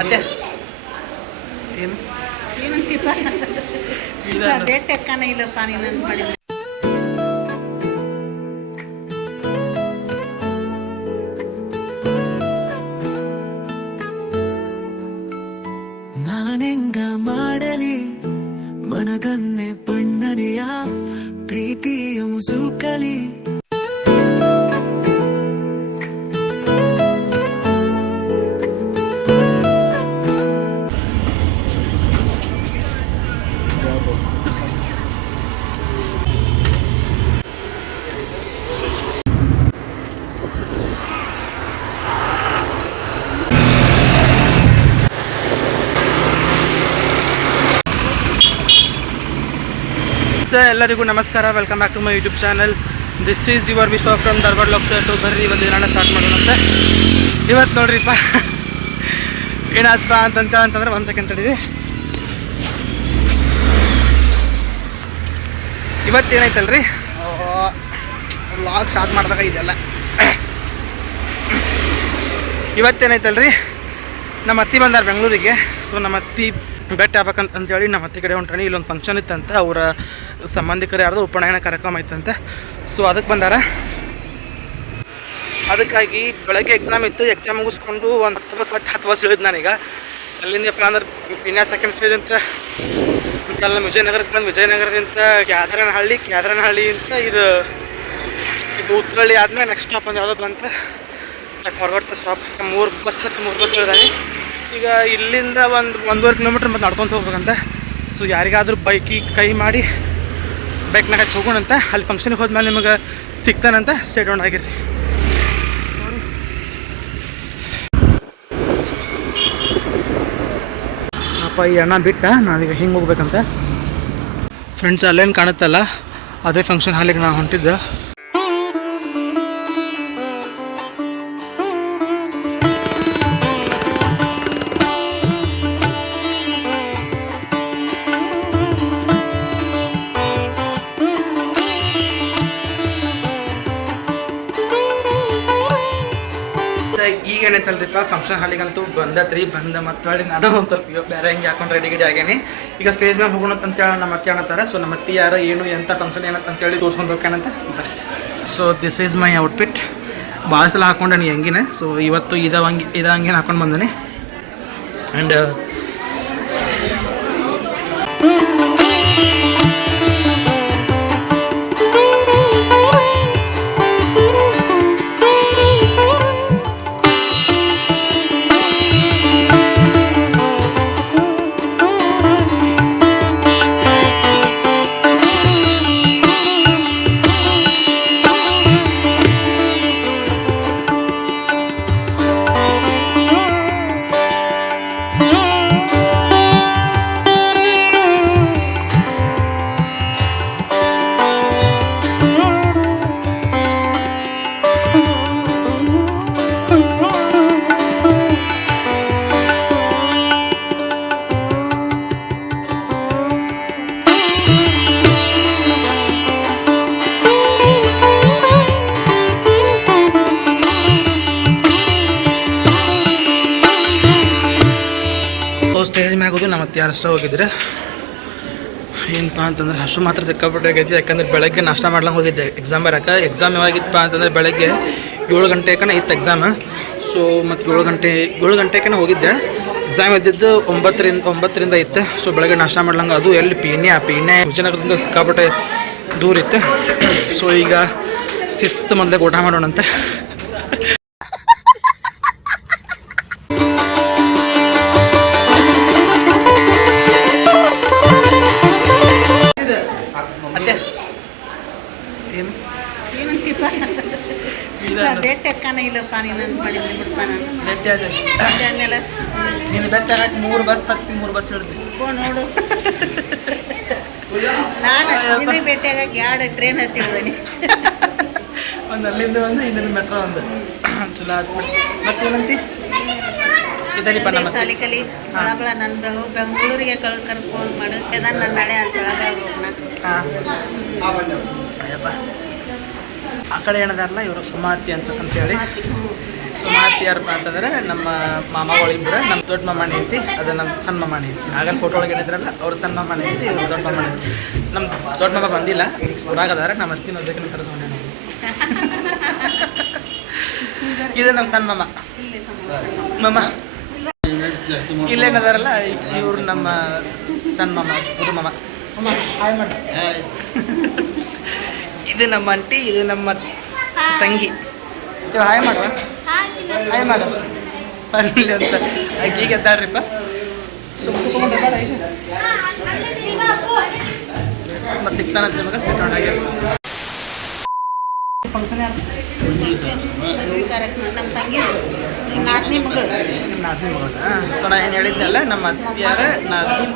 ಅತ್ತೆ ಏನು? ಏನಂತೀಪ ಇಲ್ಲ ಎಕ್ಕನ ಇಲ್ಲಪ್ಪ ನೀನು ಅಂತ ಎಲ್ಲರಿಗೂ ನಮಸ್ಕಾರ. Welcome back to my YouTube channel this is your Vishwa from Dharwad ಲೋಕ್ಸರ್ so ಬರ್ರಿ ಇವತ್ತು ಏನಾರ ಸ್ಟಾರ್ಟ್ ಮಾಡೋಣಂತೆ ಇವತ್ತು ನೋಡ್ರಿಪ್ಪ ಏನಾಯ್ತಪ್ಪ ಅಂತಂತ ಅಂತಂದ್ರೆ ಒಂದು ಸೆಕೆಂಡ್ ತಡೀರಿ. ಇವತ್ತು ಏನಾಯ್ತಲ್ರಿ? ಲಾಗ್ ಸ್ಟಾರ್ಟ್ ಮಾಡಿದಾಗ ಇದೆಲ್ಲ. ಇವತ್ತೇನಾಯ್ತಲ್ರಿ ನಮ್ಮ ಅತ್ತಿ ಬಂದಾರ ಬೆಂಗಳೂರಿಗೆ. ಸೊ ನಮ್ಮ ಅತ್ತಿ ಬೆಟ್ಟ ಆಗ್ಬೇಕಂತ ಅಂತೇಳಿ ನಮ್ಮ ಹತ್ತಿ ಕಡೆ ಹೊಂಟಾಣಿ ಇಲ್ಲೊಂದು ಫಂಕ್ಷನ್ ಇತ್ತಂತ, ಅವರ ಸಂಬಂಧಿಕರು ಯಾರ್ದು ಉಪನಯನ ಕಾರ್ಯಕ್ರಮ ಇತ್ತಂತೆ ಸೊ ಅದಕ್ಕೆ ಬಂದಾರ. ಅದಕ್ಕಾಗಿ ಬೆಳಗ್ಗೆ ಎಕ್ಸಾಮ್ ಇತ್ತು ಎಕ್ಸಾಮ್ ಮುಗಿಸ್ಕೊಂಡು ಒಂದು ಹತ್ತು ಬಸ್ ಹತ್ತು ಹತ್ತು ಬಸ್ ಇಳಿದ್ ನಾನೀಗ. ಅಲ್ಲಿಂದಪ್ಪ ಅಂದ್ರೆ ಇನ್ನ ಸೆಕೆಂಡ್ ಸ್ಟೇಜ್ ಅಂತ. ಅಲ್ಲ ವಿಜಯನಗರಕ್ಕೆ ಬಂದು, ವಿಜಯನಗರದಿಂದ ಕ್ಯಾದರನಹಳ್ಳಿ ಕ್ಯಾದರನಹಳ್ಳಿ ಅಂತ ಇದು ಇದು ಉತ್ತರಳ್ಳಿ ಆದಮೇಲೆ ನೆಕ್ಸ್ಟ್ ಸ್ಟಾಪ್ ಒಂದು ಯಾವುದೋ ಬಂತ. ಫಾರ್ವರ್ಡ್ ದ ಸ್ಟಾಪ್ ಮೂರು, ಬಸ್ ಹತ್ತು ಮೂರು ಬಸ್ ಇಳಿದಾವೆ ಈಗ ಇಲ್ಲಿಂದ ಒಂದು ಒಂದೂವರೆ ಕಿಲೋಮೀಟ್ರ್ ಮತ್ತೆ ನಡ್ಕೊತ ಹೋಗ್ಬೇಕಂತ. ಸೊ ಯಾರಿಗಾದ್ರೂ ಬೈಕಿಗೆ ಕೈ ಮಾಡಿ ಬೈಕ್ನಾಗ ಹಚ್ಚಿ ಹೋಗೋಣಂತ ಅಲ್ಲಿ ಫಂಕ್ಷನ್ಗೆ ಹೋದ್ಮೇಲೆ ನಿಮಗೆ ಸಿಗ್ತಾನಂತ ಸ್ಟೇಟ್ ಔಂಡ್ ಆಗಿರಿ. ಅಪ್ಪ, ಈ ಅಣ್ಣ ಬಿಟ್ಟ, ನಾನೀಗ ಹಿಂಗೆ ಹೋಗ್ಬೇಕಂತ. ಫ್ರೆಂಡ್ಸ್ ಅಲ್ಲೇನು ಕಾಣುತ್ತಲ್ಲ, ಅದೇ ಫಂಕ್ಷನ್ ಹಾಲಿಗೆ ನಾನು ಹೊಂಟಿದ್ದೆ. ಏನೈತಲ್ರಿಪ್ಪ ಫಂಕ್ಷನ್ ಹಾಲಿಗಂತೂ ಬಂದತ್ರಿ ಬಂದ ಮತ್ತು ಹೊಳ್ಳಿ ನಾನು ಒಂದು ಸ್ವಲ್ಪ ಬೇರೆ ಹಿಂಗೆ ಹಾಕೊಂಡು ರೆಡಿ ಗಿಡಿ ಆಗೇನಿ. ಈಗ ಸ್ಟೇಜ್ ಮೇಲೆ ಹೋಗೋಣ ಅಂತೇಳಿ ನಮ್ಮ ಅತ್ತೆ ಅಂತಾರೆ ಸೊ ನಮ್ಮ ಅತ್ತೆ ಯಾರು, ಏನು ಎಂಥ ಫಂಕ್ಷನ್ ಏನಂತ ಅಂತೇಳಿ ತೋರ್ಸ್ಕೊಂಡು ಹೋಗ್ಯಾನಂತ so this is my outfit ಭಾಳ ಸಲ ಹಾಕೊಂಡೇನಿ ಹೆಂಗಿನ ಸೊ ಇವತ್ತು ಇದ ಹಂಗೆ ಇದ ಹಂಗೇನು ಹಾಕೊಂಡು ಬಂದೀನಿ. ಆ್ಯಂಡ್ ನಮ್ಮ ಹೋಗಿದ್ರೆ. ಏನಪ್ಪ ಅಂತಂದ್ರೆ ಹಸು ಮಾತ್ರ ಸಿಕ್ಕಾಪಟ್ಟೆ ಆಗೈತಿ ಯಾಕಂದ್ರೆ ಬೆಳಗ್ಗೆ ನಾಷ್ಟ ಮಾಡ್ಲಂಗೆ ಹೋಗಿದ್ದೆ. ಎಕ್ಸಾಮ್ ಬರೋಕೆ. ಎಕ್ಸಾಮ್ ಯಾವಾಗಿತ್ತಪ್ಪ ಅಂತಂದ್ರೆ ಬೆಳಗ್ಗೆ ಏಳು ಗಂಟೆಕನ ಇತ್ತು ಎಕ್ಸಾಮ್ ಸೊ ಮತ್ತು ಏಳು ಗಂಟೆ, ಏಳು ಗಂಟೆಕನ ಹೋಗಿದ್ದೆ. ಎಕ್ಸಾಮ್ ಇದ್ದಿದ್ದು ಒಂಬತ್ತರಿಂದ ಒಂಬತ್ತರಿಂದ ಇತ್ತು. ಸೊ ಬೆಳಗ್ಗೆ ನಾಷ್ಟ ಮಾಡ್ಲಂಗೆ ಅದು ಎಲ್ಲಿ ಪೀಣ್ಯ ಪೀಣ್ಯ ವಿಜಯನಗರದಿಂದ ಸಿಕ್ಕಾಪಟ್ಟೆ ದೂರ ಇತ್ತು. ಸೊ ಈಗ ಶಿಸ್ತು ಮೊದಲೇ ಊಟ ಮಾಡೋಣಂತೆ. ಎಕ್ಕನ ಇಲ್ಲಪ್ಪ ನೀನು ಅಂತ. ಮಾಡಿ ನಾನು ನೀನು ಬೆಟ್ಟ ಹಾಕಿ ಮೂರು ಬಸ್ ಹತ್ತಿ ಮೂರು ಬಸ್ ಹಿಡಿದ್ವಿ ಓ ನೋಡು. ನಾನು ನಿನಗೆ ಭೇಟಿಯಾಗಕ್ಕೆ ಎರಡು ಟ್ರೈನ್ ಹತ್ತಿರ್ತೀನಿ ಒಂದು ಅಲ್ಲಿಂದ ಒಂದು ಇಲ್ಲಿಂದ ಮೆಟ್ರೋ ಒಂದು. ಚಲೋ ಆತ್ಬಿಟ್ಟು ಮತ್ತೇನಂತಿ? ಇದರಿಪ್ಪ ಮತ್ತೆ. ಸಾಲಿ ಕಲಿ ಒಳಗಳ ನನ್ನ ಬೆಂಗಳೂರು ಬೆಂಗಳೂರಿಗೆ ಕಳ್ ಕರ್ಸ್ಕೊಳ್ಳೋದು ಮಾಡು. ಇದನ್ನ ನನ್ನ ನಡೆ ಅಂತ ಹಾ ಹೋಗೋಣ. ಹಾಂ. ಅಯ್ಯಪ್ಪ. ಆ ಕಡೆ ಏನದಾರಲ್ಲ, ಇವರು ಸುಮಾತಿ ಅಂತ ಅಂತೇಳಿ. ಸುಮಾತಿ ಯಾರಪ್ಪ ಅಂತಂದ್ರೆ ನಮ್ಮ ಮಾಮಗಳಿಬ್ಬರು ನಮ್ಮ ದೊಡ್ಡ ಮಾಮನ ಐತಿ, ಅದು ನಮ್ಮ ಸಣ್ಣ ಮಾಮನ ಐತಿ. ಆಗಲ್ಲ ಫೋಟೋ ಒಳಗೆ ಏನಿದ್ರಲ್ಲ, ಅವ್ರ ಸಣ್ಣ ಮಾಮನ ಐತಿ, ಇವ್ರ ದೊಡ್ಡ ಮಾಮನ ಐತಿ. ನಮ್ಮ ದೊಡ್ಡ ಮಾಮ ಬಂದಿಲ್ಲ, ಊರಾಗದಾರ, ನಮ್ಮ ಅತ್ತಿ ಮದ್ಬೇಕಂತ ಕರೆಸ್ಕೊಂಡೆ ಇದು ನಮ್ಮ ಸಣ್ಣ ಮಾಮ. ಮಾಮ. ಇಲ್ಲೇನದಾರಲ್ಲ ಇವ್ರು ನಮ್ಮ ಸಣ್ಣ ಮಾಮ, ದೊಡ್ಡ ಮಾಮ. ಹಾಯ್ ಮಾಡಿ. ಇದು ನಮ್ಮ ಅಂಟಿ ಇದು ನಮ್ಮ ತಂಗಿ. ಹಾಯ್ ಮಾಡುವ? ಹಾಯ್ ಮಾಡ. ಬರ್ಲಿ ಅಂತ. ಎದ್ದಾಳ್ರಿಪ್ಪ ಸುಮ್ಮನೆ ಮತ್ತೆ ಸಿಗ್ತಾನ ಅಂತ ಸೆಟ್ ಹಾಗೆ ಫಂಕ್ಷನ್ ನಮ್ಮ ಮಗಳು. ನಿಮ್ಮ ಸೊ ನಾ ಏನು ಹೇಳಿದ್ದೆಲ್ಲ ನಮ್ಮ ಅತ್ತಿಯಾರ ನಾದಿನಿ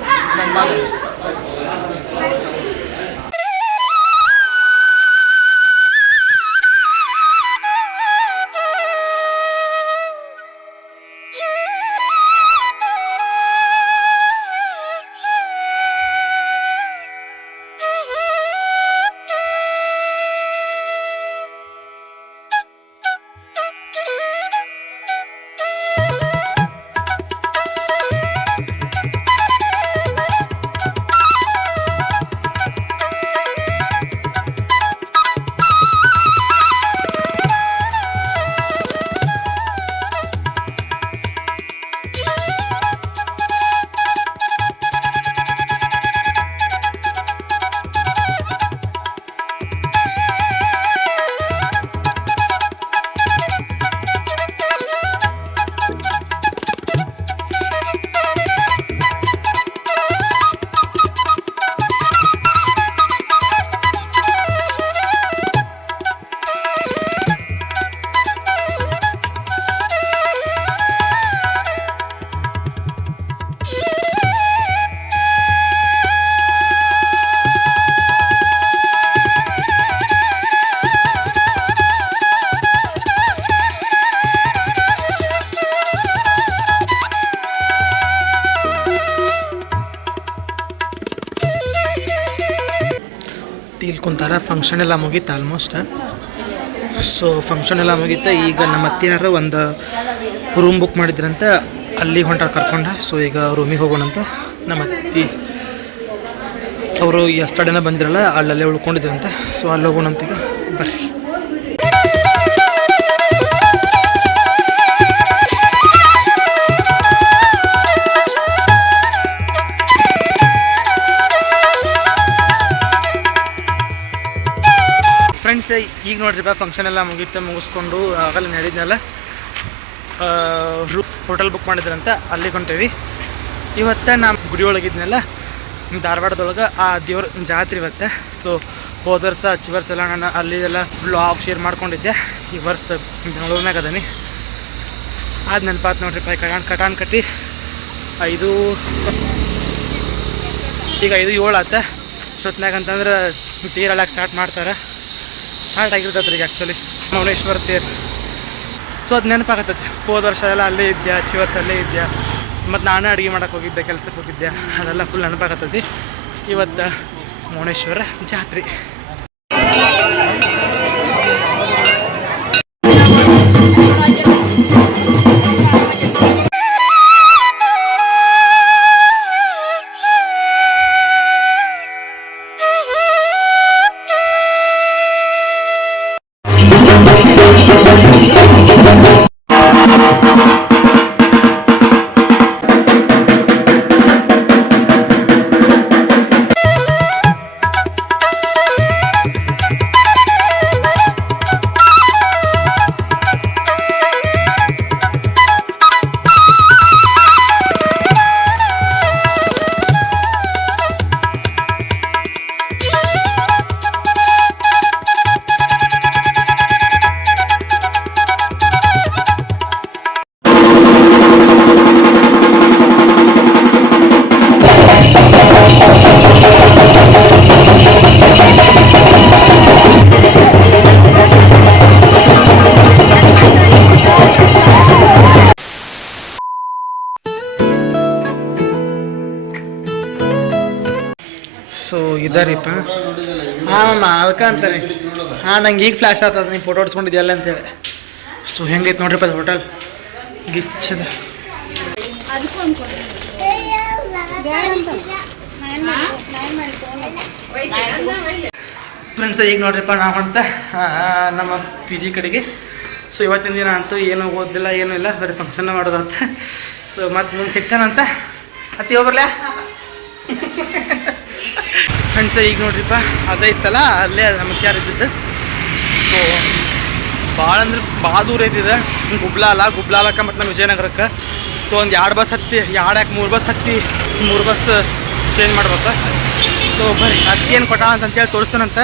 ಮೊಮ್ಮಗಳು ಇಲ್ಲಿ ಕುಂತಾರ ಫಂಕ್ಷನ್ ಎಲ್ಲ ಮುಗೀತು ಆಲ್ಮೋಸ್ಟ್ ಸೊ ಫಂಕ್ಷನ್ ಎಲ್ಲ ಮುಗೀತ, ಈಗ ನಮ್ಮ ಅತ್ತಿಯಾರ ಒಂದು ರೂಮ್ ಬುಕ್ ಮಾಡಿದ್ರಂತ ಅಲ್ಲಿ ಹೊಂಟಾರ ಕರ್ಕೊಂಡ. ಸೊ ಈಗ ರೂಮಿಗೆ ಹೋಗೋಣಂತ ನಮ್ಮ ಅತ್ತಿ ಅವರು ಎಷ್ಟಡೆನ ಬಂದಿರಲ್ಲ, ಅಲ್ಲಲ್ಲೇ ಉಳ್ಕೊಂಡಿದ್ರಂತೆ. ಸೊ ಅಲ್ಲಿ ಹೋಗೋಣಂತೀಗ ಬರ್ರಿ. ಈಗ ನೋಡ್ರಿಪ್ಪ ಫಂಕ್ಷನ್ ಎಲ್ಲ ಮುಗೀತು, ಮುಗಿಸ್ಕೊಂಡು ಆಗಲ್ಲ ನಡೆದ್ನಲ್ಲ ರೂ ಹೋಟೆಲ್ ಬುಕ್ ಮಾಡಿದ್ರಂತ ಅಲ್ಲಿ ಹೊಂಟೇವಿ. ಇವತ್ತು ನಾನು ಗುಡಿ ಒಳಗಿದ್ನಲ್ಲ ಧಾರವಾಡದೊಳಗೆ ಆ ದೇವ್ರ ಜಾತ್ರೆ ಇವತ್ತೆ. ಸೊ ಹೋದ ವರ್ಷ, ಹಚ್ಚ ವರ್ಷ ಎಲ್ಲ ನಾನು ಅಲ್ಲಿ ಎಲ್ಲ ಬ್ಲಾಗ್ ಶೇರ್ ಮಾಡ್ಕೊಂಡಿದ್ದೆ. ಈ ವರ್ಷ ಬೆಂಗಳೂರಿನಾಗ ಅದನಿ. ಆದ ನೆನಪಾತು ನೋಡ್ರಿಪ್ಪ ಈ ಕಟಾನ್ ಕಟ್ಟಿ ಐದು, ಈಗ ಐದು ಏಳು ಆತ. ಇಷ್ಟೊತ್ನಾಗ ಅಂತಂದ್ರೆ, ತೇರ್ ಎಳಕ್ಕೆ ಸ್ಟಾರ್ಟ್ ಮಾಡ್ತಾರೆ. ಸ್ಟಾರ್ಟ್ ಆಗಿರ್ತೈತೆ ರೀ ಆ್ಯಕ್ಚುಲಿ ಮೌನೇಶ್ವರ ತೇರ್ ಸೊ ಅದು ನೆನಪಾಗತ್ತೈತೆ ಹೋದ ವರ್ಷ ಎಲ್ಲ ಅಲ್ಲೇ ಇದ್ದೆ ಹಚ್ಚಿ ವರ್ಷ ಅಲ್ಲೇ ಇದೆಯಾ? ಮತ್ತು ನಾನೇ ಅಡುಗೆ ಮಾಡಕ್ಕೆ ಹೋಗಿದ್ದೆ ಕೆಲಸಕ್ಕೆ ಹೋಗಿದ್ದೆ ಅದೆಲ್ಲ ಫುಲ್ ನೆನಪಾಗತ್ತೈತಿ. ಇವತ್ತು ಮೌನೇಶ್ವರ ಜಾತ್ರೆ. ಸೊ ಇದಾರಿಪ್ಪ? ಹಾಂ, ಮಾಮ, ಅದಕ್ಕೆ ಅಂತಾರೆ. ಹಾಂ, ನಂಗೆ ಈಗ ಫ್ಲ್ಯಾಶ್ ಆಗ್ತದೆ ನೀವು ಫೋಟೋ ಹೊಡ್ಸ್ಕೊಂಡಿದ್ಯಲ್ಲ ಅಂತೇಳಿ ಸೊ ಹೆಂಗೈತೆ ನೋಡ್ರಿಪ್ಪ ಅದು ಹೋಟೆಲ್ ಗಿಚ್ಚದ. ಫ್ರೆಂಡ್ಸ್ ಈಗ ನೋಡ್ರಿಪ್ಪ, ನಾವು ಅಂತ ನಮ್ಮ ಪಿ ಜಿ ಕಡೆಗೆ. ಸೊ ಇವತ್ತಿನ ದಿನ ಅಂತೂ ಏನು ಓದಿಲ್ಲ ಏನೂ ಇಲ್ಲ, ಬರೀ ಫಂಕ್ಷನ್ ಮಾಡೋದಂತ. ಸೊ ಮತ್ತೆ ಮುಂದೆ ಸಿಗ್ತಾನಂತ? ಅತ್ತಿ ಹೋಗ್ಬರ್ಲ? ಫ್ರೆಂಡ್ಸ್ ಈಗ ನೋಡ್ರಿಪ್ಪ ಅದೇ ಇತ್ತಲ್ಲ ಅಲ್ಲೇ ನಮ್ಮ ಕ್ಯಾರ್ ಇದ್ದಿದ್ದು? ಸೊ ಭಾಳ ಅಂದ್ರೆ ಭಾಳ ದೂರ ಐತಿದೆ ಗುಬ್ಲಾಲ, ಗುಬ್ಲಾಲಕ್ಕ ಮತ್ತು ನಮ್ಮ ವಿಜಯನಗರಕ್ಕೆ. ಸೊ ಒಂದು ಎರಡು ಬಸ್ ಹತ್ತಿ ಎರಡು ಯಾಕೆ ಮೂರು ಬಸ್ ಹತ್ತಿ, ಮೂರು ಬಸ್ ಚೇಂಜ್ ಮಾಡ್ಬೇಕು. ಸೊ ಬರ್ರಿ ಏನು ಕೊಟ್ಟ ಅಂತಂತೇಳಿ ತೋರಿಸ್ತಾನಂತ.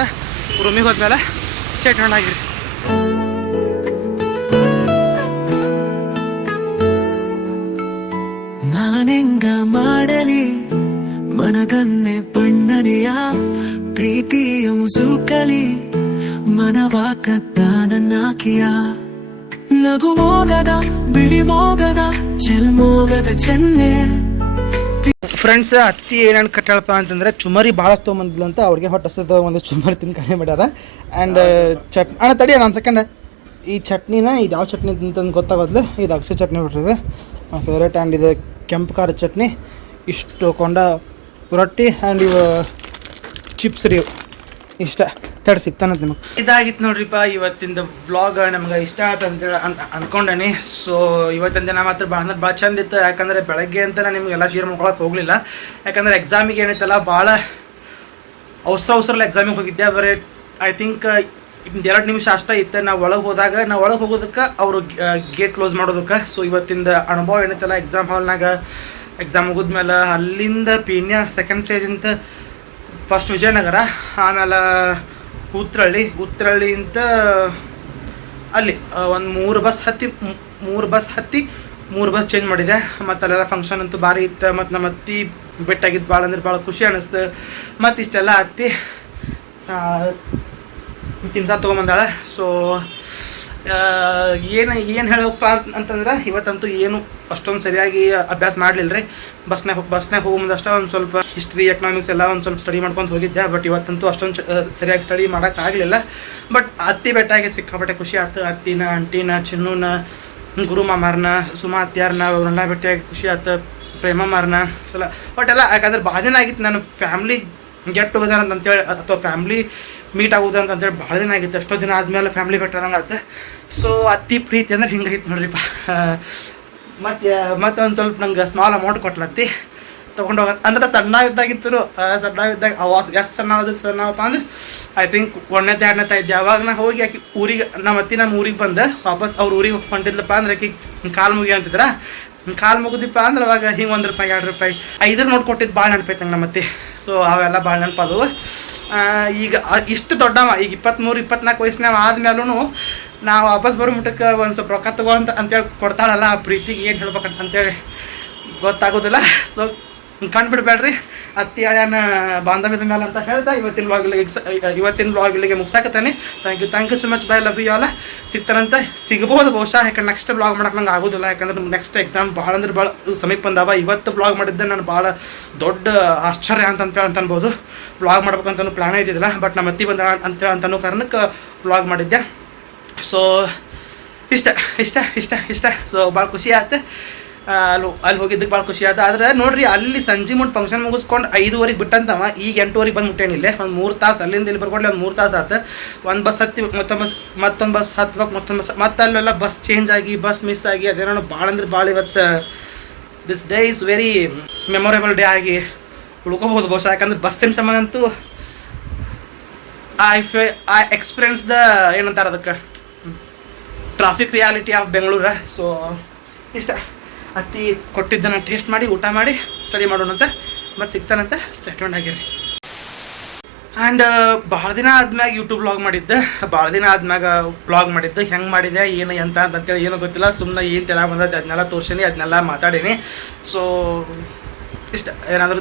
ರೂಮಿಗೆ ಹೋದ್ಮೇಲೆ ಸ್ಟೇಟ್ ಹಣ್ಣಾಗಿರಿ ಮನಗನ್ನೆ ಬಣ್ಣನೆಯ, ಪ್ರೀತಿಯ ಮುಸುಕಲಿ ನನ್ನಾಕಿಯ. ನಗು ಮೋಗದ ಬಿಳಿ ಮೋಗದ ಚೆಲ್ಮೋಗದ ಚೆನ್ನೆ. ಫ್ರೆಂಡ್ಸ್ ಅತ್ತಿ ಏನೇನು ಕಟ್ಟಳಪ್ಪ ಅಂತಂದ್ರೆ ಚುಮರಿ ಭಾಳ ತೊಗೊಂಬಂದ್ಲು ಅಂತ ಅವ್ರಿಗೆ ಹೊಟ್ಟಸದ ಒಂದು ಚುಮರಿ ತಿಂದು ಕಡಿಮೆ ಮಾಡ್ಯಾರ. ಆ್ಯಂಡ್ ಚಟ್, ಅಣ್ಣ ತಡಿ ಅಣ್ಣ ಸೆಕೆಂಡ್ ಈ ಚಟ್ನಿನ, ಇದು ಯಾವ ಚಟ್ನಿ ಅಂತಂದು ಗೊತ್ತಾಗೋದ್ಲು ಇದು ಅಗಸೆ ಚಟ್ನಿ ಬಿಟ್ಟಿದೆ. ಫೇವ್ರೇಟ್ ಆ್ಯಂಡ್ ಇದು ಕೆಂಪು ಖಾರದ ಚಟ್ನಿ. ಇಷ್ಟು ಕೊಂಡ ರೊಟ್ಟಿ ಆ್ಯಂಡ್ ಇವು ಚಿಪ್ಸ್ ರೀ ಇಷ್ಟ. ತಡಿ ಸಿಗ್ತಾನಂತ ನಿಮಗೆ. ಇದಾಗಿತ್ತು ನೋಡ್ರಿಪ್ಪ ಇವತ್ತಿಂದ ಬ್ಲಾಗ್ ನಮ್ಗೆ ಇಷ್ಟ ಆಯ್ತು ಅಂತೇಳಿ ಅನ್, ಅನ್ಕೊಂಡೇನಿ. ಸೊ ಇವತ್ತಿನ ದಿನ ಮಾತ್ರ ಭಾಳ ಭಾಳ ಚಂದ ಇತ್ತು. ಯಾಕಂದರೆ ಬೆಳಗ್ಗೆ ಅಂತ ನಾನು ನಿಮಗೆಲ್ಲ ಶೇರ್ ಮಾಡ್ಕೊಳಕ್ಕೆ ಹೋಗಲಿಲ್ಲ. ಯಾಕಂದರೆ ಎಕ್ಸಾಮಿಗೆ ಏನೈತಲ್ಲ ಭಾಳ ಅವಸರ ಅವಸರಲ್ಲಿ ಎಕ್ಸಾಮಿಗೆ ಹೋಗಿದ್ದೆ. ಬರೀ ಐ ಥಿಂಕ್ ಎರಡು ನಿಮಿಷ ಅಷ್ಟೇ ಇತ್ತು. ನಾವು ಒಳಗೆ ಹೋದಾಗ ನಾವು ಒಳಗೆ ಹೋಗೋದಕ್ಕೆ ಅವರು ಗೇಟ್ ಕ್ಲೋಸ್ ಮಾಡೋದಕ್ಕೆ. ಸೊ ಇವತ್ತಿಂದ ಅನುಭವ ಏನೈತಲ್ಲ ಎಕ್ಸಾಮ್ ಹಾಲ್ನಾಗ ಎಕ್ಸಾಮ್ ಮುಗಿದ್ಮೇಲೆ ಅಲ್ಲಿಂದ ಪೀಣ್ಯ ಸೆಕೆಂಡ್ ಸ್ಟೇಜಿಂದ ಫಸ್ಟ್ ವಿಜಯನಗರ, ಆಮೇಲೆ ಉತ್ರಳ್ಳಿ ಉತ್ರಳ್ಳಿಯಿಂದ ಅಲ್ಲಿ ಒಂದು ಮೂರು ಬಸ್ ಹತ್ತಿ ಮೂರು ಬಸ್ ಹತ್ತಿ, ಮೂರು ಬಸ್ ಚೇಂಜ್ ಮಾಡಿದೆ. ಮತ್ತು ಅಲ್ಲೆಲ್ಲ ಫಂಕ್ಷನ್ ಅಂತೂ ಭಾರಿ ಇತ್ತು. ಮತ್ತು ನಮ್ಮ ಅತ್ತಿ ಬೆಟ್ಟಾಗಿದ್ದು ಭಾಳ ಅಂದ್ರೆ ಭಾಳ ಖುಷಿ ಅನ್ನಿಸ್ತು ಮತ್ತು ಇಷ್ಟೆಲ್ಲ ಹತ್ತಿ, ಸಾ ತಿನ್ಸ ತೊಗೊಂಬಂದಾಳೆ. ಸೊ ಏನು ಏನು ಹೇಳಪ್ಪ ಅಂತಂದ್ರೆ, ಇವತ್ತಂತೂ ಏನು ಅಷ್ಟೊಂದು ಸರಿಯಾಗಿ ಅಭ್ಯಾಸ ಮಾಡಲಿಲ್ಲ ರೀ ಬಸ್ನಾಗ ಬಸ್ನಾಗ ಹೋಗೋ ಮುಂದೆ ಅಷ್ಟೇ ಒಂದು ಸ್ವಲ್ಪ ಹಿಸ್ಟ್ರಿ ಎಕನಾಮಿಕ್ಸ್ ಎಲ್ಲ ಒಂದು ಸ್ವಲ್ಪ ಸ್ಟಡಿ ಮಾಡ್ಕೊಂಡು ಹೋಗಿದ್ದೆ. ಬಟ್ ಇವತ್ತಂತೂ ಅಷ್ಟೊಂದು ಸರಿಯಾಗಿ ಸ್ಟಡಿ ಮಾಡೋಕ್ಕಾಗಲಿಲ್ಲ ಬಟ್ ಅತ್ತಿ ಬೆಟ್ಟಾಗಿ ಸಿಕ್ಕಾಪಟ್ಟೆ ಖುಷಿ ಆಯ್ತು ಅತ್ತಿನ ಅಂಟಿನ ಚಿನ್ನುನ, ಗುರು ಮಾರ್ನ ಸುಮಾ ಅತ್ತಿಯಾರನ ಅವ್ರನ್ನೆಲ್ಲ ಭೇಟಿಯಾಗಿ ಖುಷಿ ಆಯ್ತು ಪ್ರೇಮ ಮಾರ್ನ, ಸಲ ಎಲ್ಲ ಯಾಕಂದ್ರೆ ಭಾಳ ಆಗಿತ್ತು. ನನ್ನ ಫ್ಯಾಮ್ಲಿ ಗೆಟ್ ಟುಗೆದರ್ ಅಂತೇಳಿ ಅಥವಾ ಫ್ಯಾಮ್ಲಿ ಮೀಟ್ ಆಗೋದು ಅಂದ್ರೆ ಭಾಳ ದಿನ ಆಗಿತ್ತು. ಎಷ್ಟೋ ದಿನ ಆದಮೇಲೆ ಫ್ಯಾಮಿಲಿ ಬೆಟ್ಟದಂಗೆ ಆಯ್ತು ಸೊ ಅತಿ ಪ್ರೀತಿ ಅಂದ್ರೆ ಹಿಂಗಾಗಿತ್ತು ನೋಡ್ರಿಪ್ಪ. ಮತ್ತು ಮತ್ತೊಂದು ಸ್ವಲ್ಪ ನಂಗೆ ಸ್ಮಾಲ್ ಅಮೌಂಟ್ ಕೊಟ್ಲತ್ತಿ. ತೊಗೊಂಡೋಗ ಅಂದ್ರೆ ಸಣ್ಣ ಇದ್ದಾಗಿತ್ತು ಸಣ್ಣ ಇದ್ದಾಗ ಅವಾಗ ಎಷ್ಟು ಸಣ್ಣ ಆದಿತ್ತು ನಾವಪ್ಪ ಅಂದ್ರೆ ಐ ಥಿಂಕ್ ಒಂದನೇ, ಎರಡನೇ ಇದ್ದೆ ಅವಾಗ ನಾ ಹೋಗಿ ಆಕಿ ಊರಿಗೆ ನಮ್ಮ ಅತ್ತಿ ನಮ್ಮ ಊರಿಗೆ ಬಂದೆ. ವಾಪಸ್ ಅವ್ರ ಊರಿಗೆ ಹೊಂಟಿದ್ಲಪ್ಪ ಅಂದ್ರೆ ಆಕೆ ಕಾಲು ಮುಗಿ ಅಂತಿದ್ರ? ಕಾಲು ಮುಗಿದಿಪ್ಪ ಅಂದ್ರೆ ಅವಾಗ ಹಿಂಗೆ ಒಂದು ರೂಪಾಯಿ, ಎರಡು ರೂಪಾಯಿ ಐದರ ನೋಡ್ಕೊಟ್ಟಿದ್ದು ಭಾಳ ನೆನಪೈತೆ ನಂಗೆ ನಮ್ಮ ಅತ್ತಿ. ಸೊ ಅವೆಲ್ಲ ಭಾಳ ನೆನಪದವು. ಈಗ ಇಷ್ಟು ದೊಡ್ಡವ, ಈಗ ಇಪ್ಪತ್ತ್ಮೂರು ಇಪ್ಪತ್ನಾಲ್ಕು ವಯಸ್ಸಿನವ ಆದ್ಮೇಲೂ ನಾವು ವಾಪಸ್ ಬರೋ ಮುಟ್ಟಕ್ಕೆ ಒಂದು ಸ್ವಲ್ಪ ರೊಕ್ಕ ತಗೋ ಅಂತ ಅಂತೇಳಿ ಕೊಡ್ತಾಳಲ್ಲ, ಆ ಪ್ರೀತಿಗೆ ಏನು ಹೇಳ್ಬೇಕಂತ ಅಂತೇಳಿ ಗೊತ್ತಾಗೋದಿಲ್ಲ. ಸೊ ಕಂಡುಬಿಡ್ಬೇಡ್ರಿ. ಅತ್ತಿ ಹಳ್ಯಾನ ಬಾಂಧವ್ಯದ ಮೇಲೆ ಅಂತ ಹೇಳ್ತಾ ಇವತ್ತಿನ ಬ್ಲಾಗ್ ಇಲ್ಲಿಗೆ ಇವತ್ತಿನ blog ಮುಗಿಸಾಕತ್ತಾನೆ. Thank you thank you so much bye love you ಅಲ್ಲ ಸಿಗ್ತಾರಂತೆ ಸಿಗ್ಬೋದು ಬಹುಶಃ, ಯಾಕಂದ್ರೆ ನೆಕ್ಸ್ಟ್ ಬ್ಲಾಗ್ ಮಾಡಕ್ಕೆ ನಂಗೆ ಆಗೋದಿಲ್ಲ. ಯಾಕಂದ್ರೆ ನೆಕ್ಸ್ಟ್ ಎಕ್ಸಾಮ್ ಭಾಳ ಅಂದ್ರೆ ಭಾಳ ಸಮೀಪ ಬಂದಾವ. ಇವತ್ತು ಬ್ಲಾಗ್ ಮಾಡಿದ್ದೆ, ನಾನು ಭಾಳ ದೊಡ್ಡ ಆಶ್ಚರ್ಯ ಅಂತ ಅಂತೇಳಿ ಅಂತ ಅನ್ಬೋದು. ವ್ಲಾಗ್ ಮಾಡ್ಬೇಕಂತನೂ ಪ್ಲ್ಯಾನ್ ಇದ್ದಿದ್ದಿಲ್ಲ ಬಟ್ ನಮ್ಮ ಅತ್ತಿ ಬಂದ ಅಂತ ಅಂತನೂ ಕಾರಣಕ್ಕೆ ವ್ಲಾಗ್ ಮಾಡಿದ್ದೆ. ಸೊ ಇಷ್ಟ ಇಷ್ಟ ಇಷ್ಟ ಇಷ್ಟ. ಸೊ ಭಾಳ ಖುಷಿ ಆಯ್ತು. ಅಲ್ಲಿ ಅಲ್ಲಿ ಹೋಗಿದ್ದಕ್ಕೆ ಭಾಳ ಖುಷಿ ಆಯ್ತು. ಆದ್ರೆ ನೋಡ್ರಿ, ಅಲ್ಲಿ ಸಂಜೆ ಮುಂದೆ ಫಂಕ್ಷನ್ ಮುಗಿಸ್ಕೊಂಡು ಐದುವರೆಗೆ ಬಿಟ್ಟಂತವ, ಈಗ ಎಂಟುವರೆಗೆ ಬಂದು ಮುಟ್ಟೇನಿಲ್ಲ ಒಂದು ಮೂರು ತಾಸು ಅಲ್ಲಿಂದ ಇಲ್ಲಿ ಬರ್ಕೊಡ್ಲಿ ಒಂದು ಮೂರು ತಾಸು ಆಯ್ತು. ಒಂದು ಬಸ್ ಹತ್ತಿ, ಮತ್ತೊಂದು ಬಸ್ ಮತ್ತೊಂದು ಬಸ್ ಹತ್ಬೇಕು, ಮತ್ತೊಂದು ಬಸ್, ಮತ್ತೆ ಅಲ್ಲೆಲ್ಲ ಬಸ್ ಚೇಂಜ್ ಆಗಿ, ಬಸ್ ಮಿಸ್ ಆಗಿ, ಅದೇನೋ ಭಾಳ ಅಂದ್ರೆ ಭಾಳ ಇವತ್ತು this day is very memorable day ಆಗಿ ಉಳ್ಕೋಬಹುದು ಬಹುಶಃ, ಯಾಕಂದ್ರೆ ಬಸ್ಸಿನ ಸಂಬಂಧ ಅಂತೂ ಐ ಫೆ ಐ ಎಕ್ಸ್ಪೀರಿಯನ್ಸ್ ದ ಏನಂತಾರೆ ಅದಕ್ಕೆ? Traffic reality of Bengaluru so ಇಷ್ಟ. ಅತಿ ಕೊಟ್ಟಿದ್ದನ್ನು ಟೇಸ್ಟ್ ಮಾಡಿ, ಊಟ ಮಾಡಿ ಸ್ಟಡಿ ಮಾಡೋಣಂತೆ. ಮತ್ತು ಸಿಗ್ತಾನಂತೆ ಸ್ಟೇಟ್ಮೆಂಟ್ ಆಗಿರಿ. ಆ್ಯಂಡ್ ಭಾಳ ದಿನ ಆದ್ಮ್ಯಾಗ ಯೂಟ್ಯೂಬ್ ಬ್ಲಾಗ್ ಮಾಡಿದ್ದೆ. ಭಾಳ ದಿನ ಆದ್ಮ್ಯಾಗ ಬ್ಲಾಗ್ ಮಾಡಿದ್ದೆ. ಹೆಂಗೆ ಮಾಡಿದೆ, ಏನು, ಎಂತ ಅಂತೇಳಿ ಏನೂ ಗೊತ್ತಿಲ್ಲ. ಸುಮ್ಮನೆ ಏನು ತೆಲ ಬಂದದ್ದು ಅದನ್ನೆಲ್ಲ ತೋರ್ಸೀನಿ, ಅದನ್ನೆಲ್ಲ ಮಾತಾಡೀನಿ. ಸೊ ಇಷ್ಟ. ಏನಾದರೂ